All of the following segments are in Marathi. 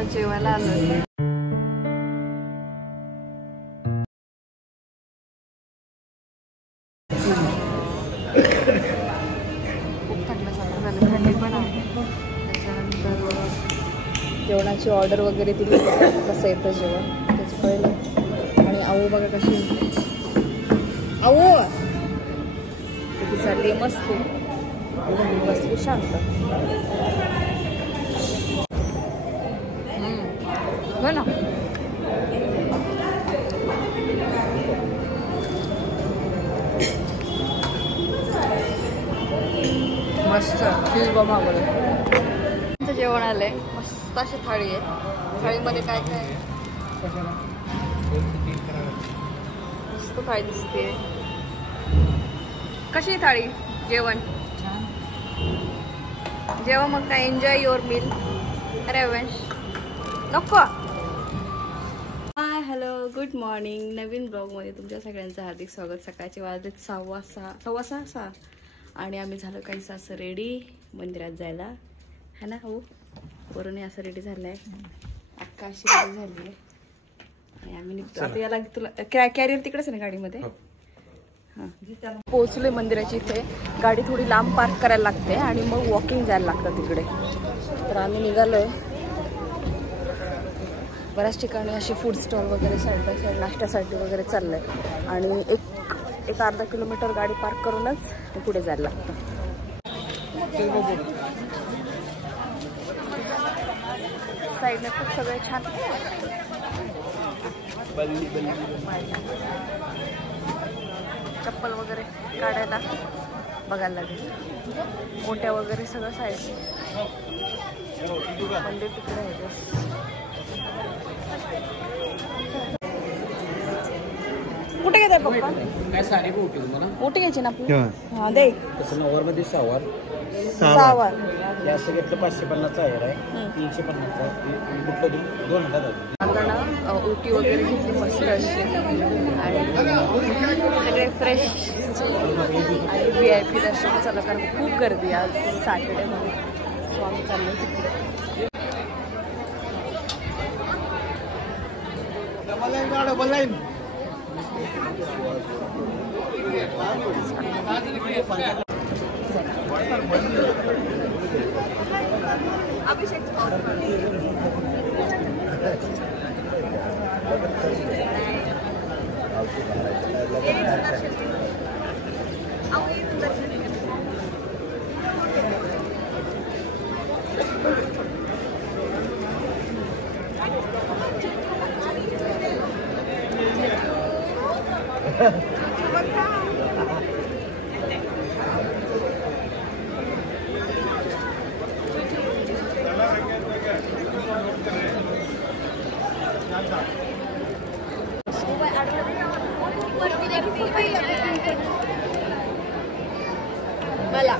आता जेवायला आलोय. खूप थंडसारखं झालं, थंडी पण आहे. त्याच्यानंतर जेवणाची ऑर्डर वगैरे दिली, कसं येतं जेवण त्याचं कळलं. आणि आऊ बघा कशी आऊ ती चालली मस्त बसली शांत. हो ना. मस्त चीज बॉम्ब मागवलं. जेवण आलंय, मस्त अशी थाळी आहे. थाळीमध्ये काय काय मस्त थाळी दिसते. कशी थाळी? जेवण जेव्हा मग काय एन्जॉय युअर मील. अरे वंश नको. Hi hello good morning. नवीन ब्लॉगमध्ये तुमच्या सगळ्यांचं हार्दिक स्वागत. सकाळचे वाजलेत 6:15 आणि आम्ही झालो काही असं रेडी मंदिरात जायला, है ना. हो वरून असं रेडी झालंय, अक्का अशी रेडी झाली आहे. आणि आम्ही निघतो आता. याला तुला कॅरियर तिकडेच आहे ना गाडीमध्ये. हां पोहोचलोय मंदिराची. इथे गाडी थोडी लांब पार्क करायला लागते आणि मग वॉकिंग जायला लागतं तिकडे. तर आम्ही निघालोय. बऱ्याच ठिकाणी असे फूड स्टॉल वगैरे साईड बाय साईड नाश्त्यासाठी वगैरे चाललंय. आणि एक अर्धा किलोमीटर गाडी पार्क करूनच पुढे जायला लागतं. साईडने खूप सगळे छान चप्पल वगैरे काढायला बघायला लागेल. मोठ्या वगैरे सगळं साईड मंदिर तिकडे आहे. कुठे घेताय पप्पा? काय साडी मोठी मला मोठी घ्यायची ना आपली. हां दे. तसं 90 मध्ये 6 वार हे असं घेतलं 550 आहे, 350 कुठलं 2000. आता ना ओटी वगैरे घेतली मस्त अशी आणि सगळे फ्रेश आणि VIP दर्शन चालू. कारण खूप गर्दी आज सॅटर्डे मध्ये. सो आम्ही चाललो तिकडे. अभिषेक मला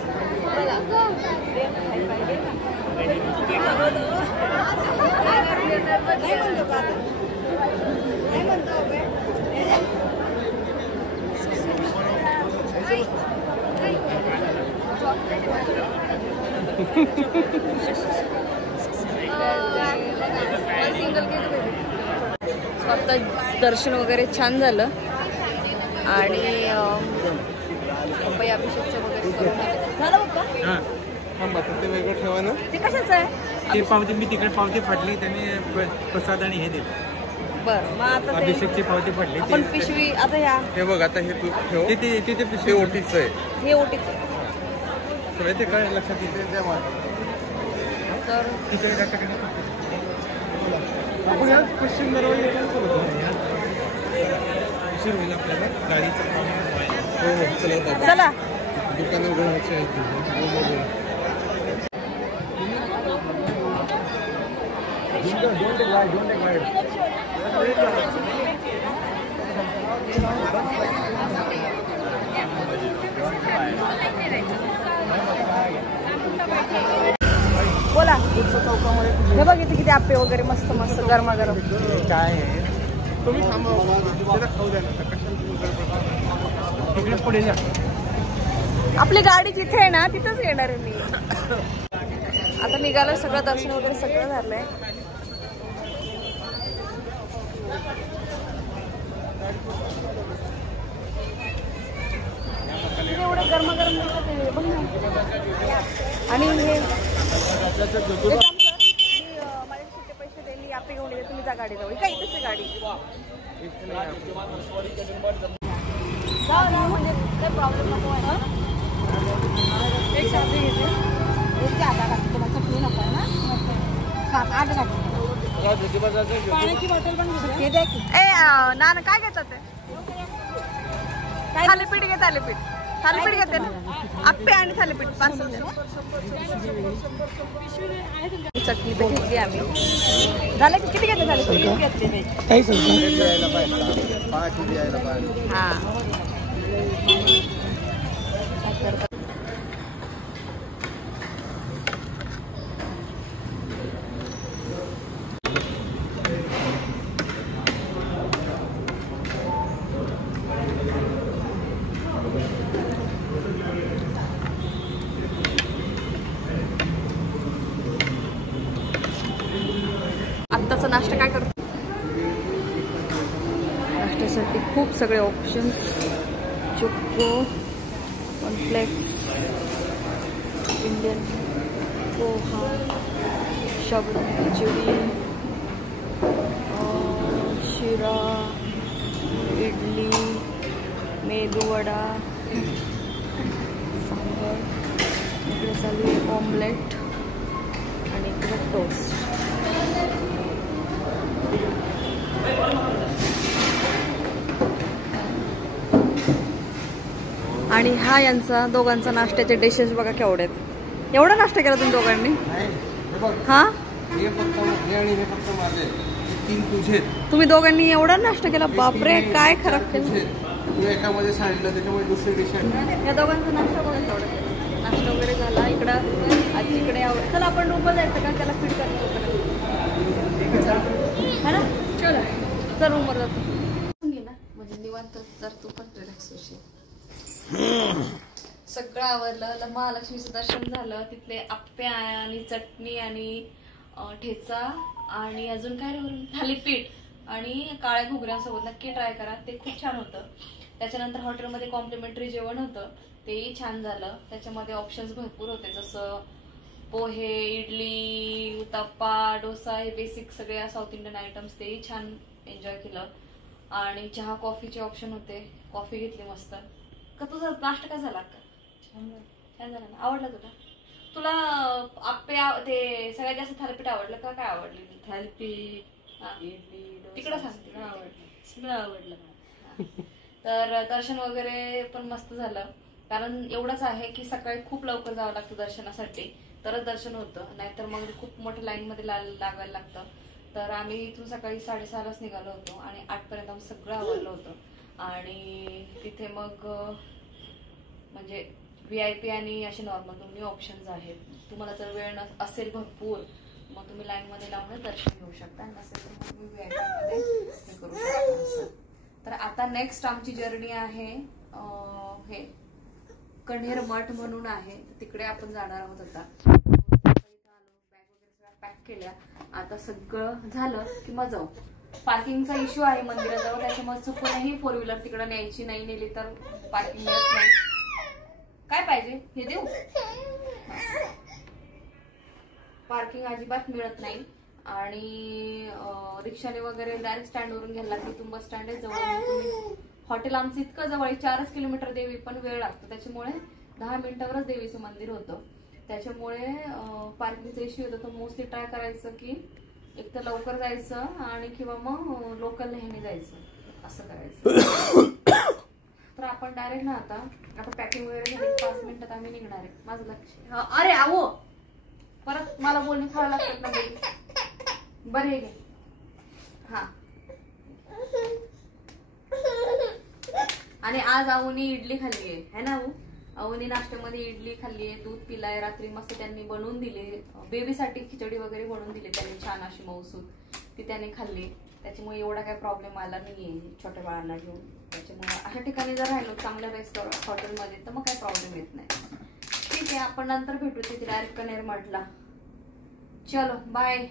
आता दर्शन वगैरे छान झालं आणि पपई अभिषेकचं वगैरे करून झालं पप्पा. ते वेगळं ठेवा ना. ते कशाचं आहे? ते पावती मी तिकडे पावती फाटली, त्याने प्रसाद आणि हे दिलं. बरं मग आता अभिषेकची पावती फाटली. आपण पिशवी आता ह्या हे बघ आता हे तू ठेव. ते पिशवी ओटीचं आहे. हे ओटीचं ते काय लक्षात येते द्या. तर तिकडे पश्चिम दरवाजा उशीर होईल आपल्याला गाडीचं काम. हो चला दुकानं उघडायची आहेत. बोला. हे बघ इथे किती आप्पे वगैरे मस्त मस्त गरमागरम. काय आहे तुम्ही थांबा खाऊ द्या ना. पुढे जा. आपली गाडी जिथे आहे ना तिथंच येणार आहे मी. आता निघालं. सगळं दर्शन वगैरे सगळं झालंय. एवढं गरमागरम बघ ना. आणि हे माझे सुट्टे पैसे देईल आपले घेऊन येते तुम्ही जा गाडी जाऊ काय इथेच गाडी जाऊ ना म्हणजे काही प्रॉब्लेम नको आहे ना. एक साधी घेते एक आता टाकते तुम्हाला चटणी नको आहे ना 7-8 टाकते पाण्याची बॉटल पण घेते द्या की. ना काय घेतात ते थालीपीठ घे थालीपीठ घेते ना आप्पे आणि थालीपीठ 500 चटणी तर घेतली आम्ही. झालं की किती घेतलं थालीपीठ हा आत्ताचा नाश्ता काय करतो. नाश्त्यासाठी खूप सगळे options choco cornflakes Indian poha sabudana khichdi sheera idli medu vada sambar इकडे चालू आहे ऑमलेट आणि इकडे टोस्ट. आणि हा यांचा दोघांचा नाश्त्याचे डिशेस बघा केवढे आहेत. एवढा नाश्ता केला तुम्ही दोघांनी. हा तुम्ही दोघांनी एवढा नाश्ता केला बापरे काय खराब केलं. या दोघांचा नाश्ता बघा केवढा केला. नाश्ता वगैरे झाला. इकडं आजीकडे चला आपण रूमला जायचं का त्याला फिट करतो है ना. चला चल रूमवर जातो ना म्हणजे निवांत तर तू पण रिलॅक्स होशील. सगळं आवरलं. महालक्ष्मीचं दर्शन झालं. तिथले आप्पे आणि चटणी आणि ठेचा आणि अजून काय थालीपीठ आणि काळ्या घुगऱ्यांसोबत नक्की ट्राय करा. ते खूप छान होतं. त्याच्यानंतर हॉटेलमध्ये कॉम्प्लिमेंटरी जेवण होतं तेही छान झालं. त्याच्यामध्ये ऑप्शन्स भरपूर होते जसं पोहे इडली उत्तप्पा डोसा हे बेसिक सगळे साऊथ इंडियन आयटम्स तेही छान एन्जॉय केलं. आणि चहा कॉफीचे ऑप्शन होते. कॉफी घेतली मस्त. का तुझा नाश्ता काय झाला का. छान झाला ना. आवडला तुला आप्पे ते सगळ्यात जास्त थालीपीठ आवडलं का काय आवडलं. थालीपीठ इडली तिकडं सांगते सगळं आवडलं. तर दर्शन वगैरे पण मस्त झालं. कारण एवढंच आहे की सकाळी खूप लवकर जावं लागतं दर्शनासाठी तरच दर्शन होतं. नाहीतर मग खूप मोठ्या लाईन मध्ये लागायला लागतं. तर आम्ही इथून सकाळी 6:30लाच निघालो होतो आणि 8 पर्यंत आम्ही सगळं आवरलं होतं. आणि तिथे मग म्हणजे VIP आणि असे नॉर्मल दोन्ही ऑप्शन्स आहेत. तुम्हाला जर वेळ असेल भरपूर मग तुम्ही लाईन मध्ये लावून दर्शन घेऊ शकता. नसेल तर मग तुम्ही VIP मध्ये हे करू शकता. तर आता नेक्स्ट आमची जर्नी आहे हे कण्हेर मठ म्हणून आहे. तिकडे आपण जाणार आहोत. आता बॅग वगैरे सगळ्या पॅक केल्या. आता सगळं झालं की मग जाऊ. पार्किंगचा इश्यू आहे मंदिराजवळ त्याच्यामुळे चुकूनही 4 व्हीलर तिकडे न्यायची नाही. नेली तर पार्किंग मिळत नाही. काय पाहिजे हे देऊ. पार्किंग अजिबात मिळत नाही. आणि रिक्षाने वगैरे डायरेक्ट स्टँडवरून घ्यायला लागते. इथून बस स्टँड आहे जवळ. हॉटेल आमचं इतकं जवळ 4 किलोमीटर देवी पण वेळ लागतो. त्याच्यामुळे 10 मिनिटावरच देवीचं मंदिर होतं. त्याच्यामुळे पार्किंगचा इश्यू होता. तर मोस्टली ट्राय करायचं की एक तर लवकर जायचं आणि किंवा मग लोकल ह्याने जायचं असं करायचं. तर आपण डायरेक्ट ना आता पॅकिंग वगैरे झाली 5 मिनिटात आम्ही निघणार आहे. माझं लक्ष अरे आवो परत मला बोलणी खावं लागतात ना. बरे घे हा. आणि आज आऊनी इडली खाल्ली आहे ना. आऊनी नाश्त्यामध्ये इडली खाल्ली आहे. दूध पिलाय. रात्री मस्त त्यांनी बनवून दिली. बेबीसाठी खिचडी वगैरे बनवून दिली त्यांनी छान अशी मौसूद ती त्याने खाल्ली. त्याच्यामुळे एवढा काही प्रॉब्लेम आला नाहीये छोट्या बाळांना घेऊन. त्याच्यामुळे अशा ठिकाणी जर राहिलो चांगल्या रेस्टॉरंट हॉटेलमध्ये तर मग काही प्रॉब्लेम येत नाही. ठीक आहे आपण नंतर भेटू तिथे डायरेक्ट कण्हेर मठला. चलो बाय.